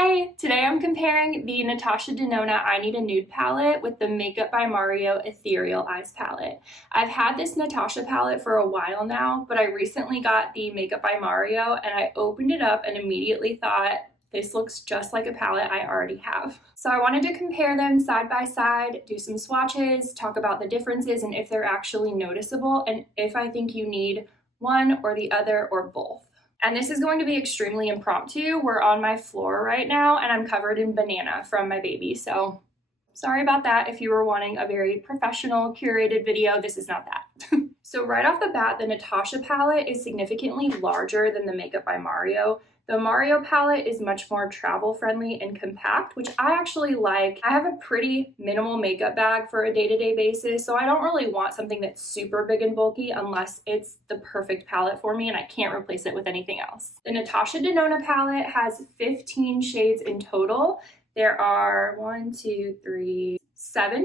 Hey, today I'm comparing the Natasha Denona I Need a Nude palette with the Makeup by Mario Ethereal Eyes palette. I've had this Natasha palette for a while now, but I recently got the Makeup by Mario and I opened it up and immediately thought, this looks just like a palette I already have. So I wanted to compare them side by side, do some swatches, talk about the differences and if they're actually noticeable, and if I think you need one or the other or both. And this is going to be extremely impromptu. We're on my floor right now and I'm covered in banana from my baby. So sorry about that. If you were wanting a very professional curated video, this is not that. So right off the bat, the Natasha palette is significantly larger than the Makeup by Mario. The Mario palette is much more travel friendly and compact, which I actually like. I have a pretty minimal makeup bag for a day-to-day basis, so I don't really want something that's super big and bulky unless it's the perfect palette for me and I can't replace it with anything else. The Natasha Denona palette has 15 shades in total. There are 7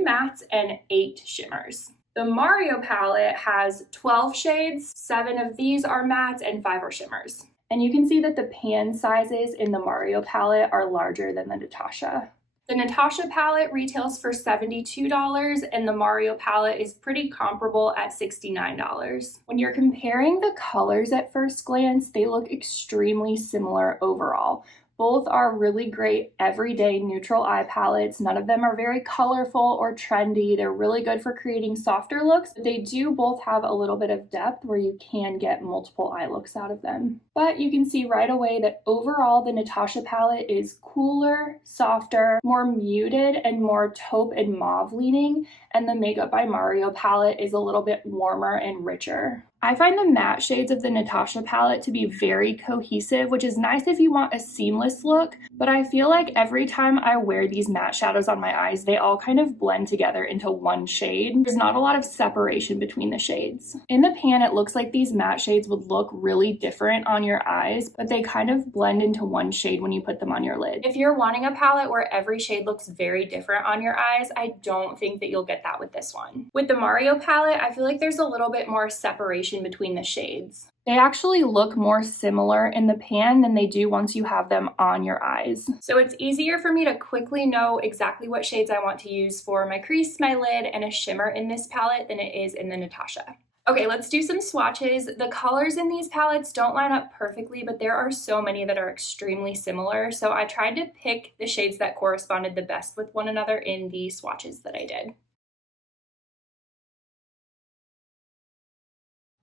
mattes and 8 shimmers. The Mario palette has 12 shades, 7 of these are mattes and 5 are shimmers. And you can see that the pan sizes in the Mario palette are larger than the Natasha. The Natasha palette retails for $72 and the Mario palette is pretty comparable at $69. When you're comparing the colors at first glance, they look extremely similar overall. Both are really great everyday neutral eye palettes. None of them are very colorful or trendy. They're really good for creating softer looks. They do both have a little bit of depth where you can get multiple eye looks out of them. But you can see right away that overall the Natasha palette is cooler, softer, more muted, and more taupe and mauve leaning. And the Makeup by Mario palette is a little bit warmer and richer. I find the matte shades of the Natasha palette to be very cohesive, which is nice if you want a seamless look, but I feel like every time I wear these matte shadows on my eyes, they all kind of blend together into one shade. There's not a lot of separation between the shades. In the pan, it looks like these matte shades would look really different on your eyes, but they kind of blend into one shade when you put them on your lid. If you're wanting a palette where every shade looks very different on your eyes, I don't think that you'll get that with this one. With the Mario palette, I feel like there's a little bit more separation between the shades. They actually look more similar in the pan than they do once you have them on your eyes. So it's easier for me to quickly know exactly what shades I want to use for my crease, my lid, and a shimmer in this palette than it is in the Natasha. Okay, let's do some swatches. The colors in these palettes don't line up perfectly, but there are so many that are extremely similar. So I tried to pick the shades that corresponded the best with one another in the swatches that I did.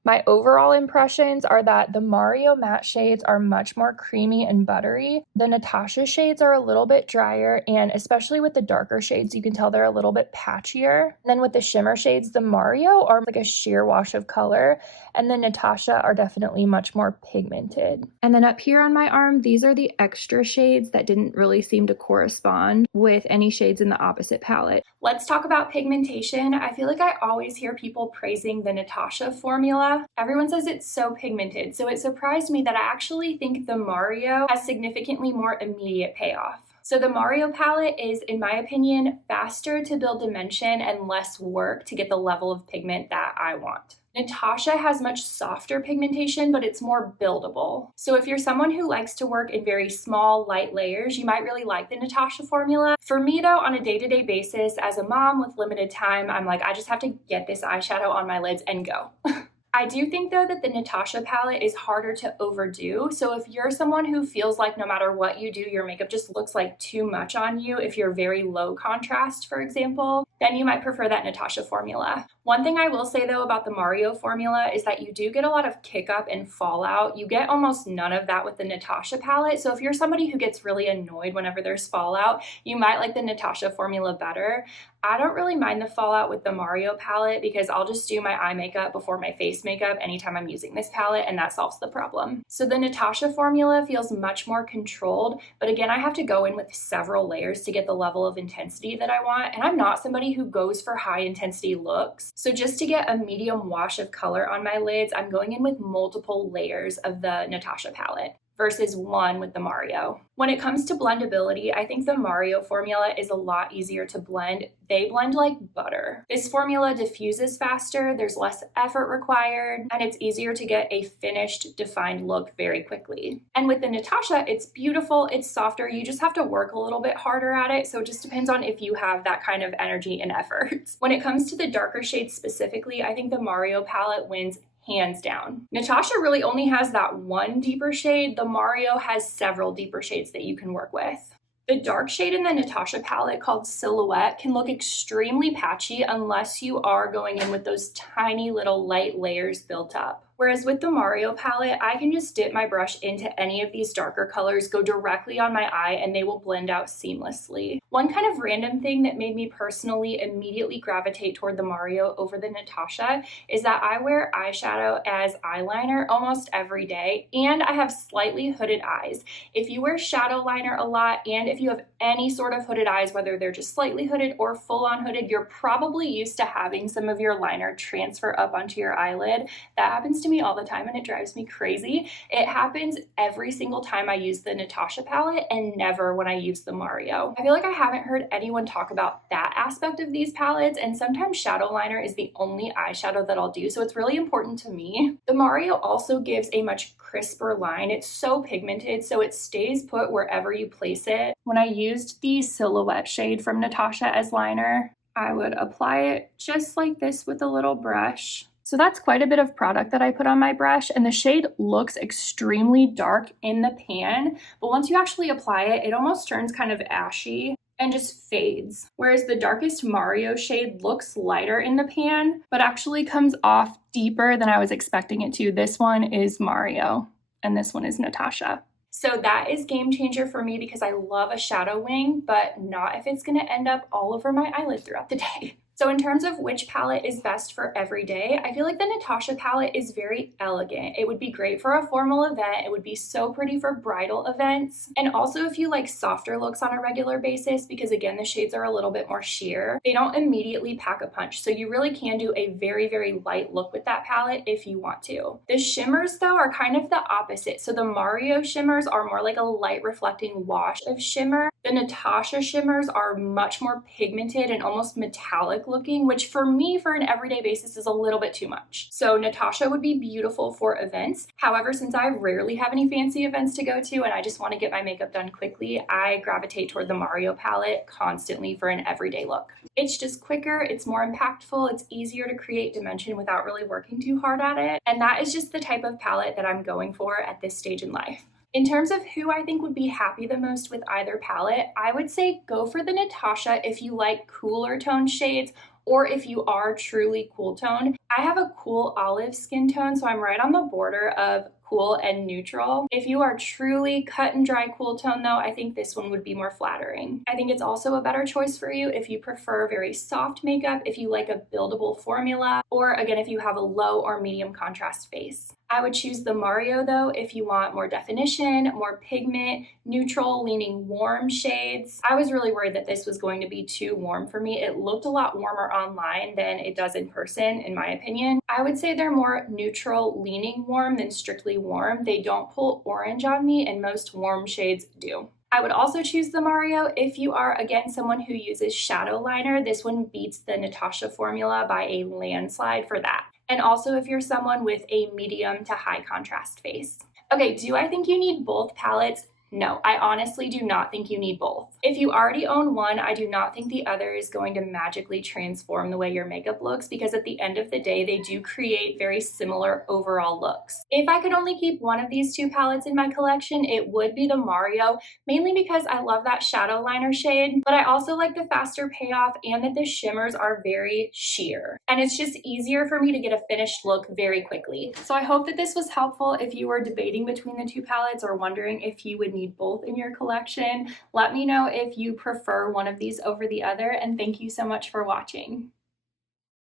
My overall impressions are that the Mario matte shades are much more creamy and buttery. The Natasha shades are a little bit drier, and especially with the darker shades, you can tell they're a little bit patchier. And then with the shimmer shades, the Mario are like a sheer wash of color, and the Natasha are definitely much more pigmented. And then up here on my arm, these are the extra shades that didn't really seem to correspond with any shades in the opposite palette. Let's talk about pigmentation. I feel like I always hear people praising the Natasha formula. Everyone says it's so pigmented, so it surprised me that I actually think the Mario has significantly more immediate payoff. So the Mario palette is, in my opinion, faster to build dimension and less work to get the level of pigment that I want. Natasha has much softer pigmentation, but it's more buildable. So if you're someone who likes to work in very small, light layers, you might really like the Natasha formula. For me though, on a day-to-day basis, as a mom with limited time, I'm like, I just have to get this eyeshadow on my lids and go. I do think though that the Natasha palette is harder to overdo. So if you're someone who feels like no matter what you do, your makeup just looks like too much on you, if you're very low contrast, for example, then you might prefer that Natasha formula. One thing I will say though about the Mario formula is that you do get a lot of kick up and fallout. You get almost none of that with the Natasha palette. So if you're somebody who gets really annoyed whenever there's fallout, you might like the Natasha formula better. I don't really mind the fallout with the Mario palette because I'll just do my eye makeup before my face makeup anytime I'm using this palette, and that solves the problem. So the Natasha formula feels much more controlled, but again, I have to go in with several layers to get the level of intensity that I want, and I'm not somebody who goes for high intensity looks. So just to get a medium wash of color on my lids, I'm going in with multiple layers of the Natasha palette. versus 1 with the Mario. When it comes to blendability, I think the Mario formula is a lot easier to blend. They blend like butter. This formula diffuses faster, there's less effort required, and it's easier to get a finished, defined look very quickly. And with the Natasha, it's beautiful, it's softer, you just have to work a little bit harder at it, so it just depends on if you have that kind of energy and effort. When it comes to the darker shades specifically, I think the Mario palette wins hands down. Natasha really only has that one deeper shade. The Mario has several deeper shades that you can work with. The dark shade in the Natasha palette called Silhouette can look extremely patchy unless you are going in with those tiny little light layers built up. Whereas with the Mario palette, I can just dip my brush into any of these darker colors, go directly on my eye, and they will blend out seamlessly. One kind of random thing that made me personally immediately gravitate toward the Mario over the Natasha is that I wear eyeshadow as eyeliner almost every day, and I have slightly hooded eyes. If you wear shadow liner a lot, and if you have any sort of hooded eyes, whether they're just slightly hooded or full-on hooded, you're probably used to having some of your liner transfer up onto your eyelid. That happens to me all the time and it drives me crazy. It happens every single time I use the Natasha palette and never when I use the Mario. I feel like I haven't heard anyone talk about that aspect of these palettes, and sometimes shadow liner is the only eyeshadow that I'll do, so it's really important to me. The Mario also gives a much crisper line. It's so pigmented, so it stays put wherever you place it. When I used the Silhouette shade from Natasha as liner, I would apply it just like this with a little brush. So that's quite a bit of product that I put on my brush, and the shade looks extremely dark in the pan, but once you actually apply it, it almost turns kind of ashy and just fades. Whereas the darkest Mario shade looks lighter in the pan, but actually comes off deeper than I was expecting it to. This one is Mario, and this one is Natasha. So that is game changer for me because I love a shadow wing, but not if it's gonna end up all over my eyelid throughout the day. So in terms of which palette is best for every day, I feel like the Natasha palette is very elegant. It would be great for a formal event. It would be so pretty for bridal events. And also if you like softer looks on a regular basis, because again, the shades are a little bit more sheer, they don't immediately pack a punch. So you really can do a very, very light look with that palette if you want to. The shimmers though are kind of the opposite. So the Mario shimmers are more like a light reflecting wash of shimmer. The Natasha shimmers are much more pigmented and almost metallic looking, which for me, for an everyday basis, is a little bit too much. So Natasha would be beautiful for events. However, since I rarely have any fancy events to go to and I just want to get my makeup done quickly, I gravitate toward the Mario palette constantly for an everyday look. It's just quicker, it's more impactful, it's easier to create dimension without really working too hard at it. And that is just the type of palette that I'm going for at this stage in life. In terms of who I think would be happy the most with either palette, I would say go for the Natasha if you like cooler tone shades or if you are truly cool toned. I have a cool olive skin tone, so I'm right on the border of cool and neutral. If you are truly cut and dry cool tone though, I think this one would be more flattering. I think it's also a better choice for you if you prefer very soft makeup, if you like a buildable formula, or again, if you have a low or medium contrast face. I would choose the Mario though if you want more definition, more pigment, neutral leaning warm shades. I was really worried that this was going to be too warm for me. It looked a lot warmer online than it does in person, in my opinion. I would say they're more neutral leaning warm than strictly warm. They don't pull orange on me, and most warm shades do. I would also choose the Mario if you are, again, someone who uses shadow liner. This one beats the Natasha formula by a landslide for that. And also if you're someone with a medium to high contrast face. Okay, do I think you need both palettes? No, I honestly do not think you need both. If you already own one, I do not think the other is going to magically transform the way your makeup looks, because at the end of the day, they do create very similar overall looks. If I could only keep one of these two palettes in my collection, it would be the Mario, mainly because I love that shadow liner shade, but I also like the faster payoff and that the shimmers are very sheer. And it's just easier for me to get a finished look very quickly. So I hope that this was helpful if you were debating between the two palettes or wondering if you would need both in your collection. Let me know if you prefer one of these over the other, and thank you so much for watching.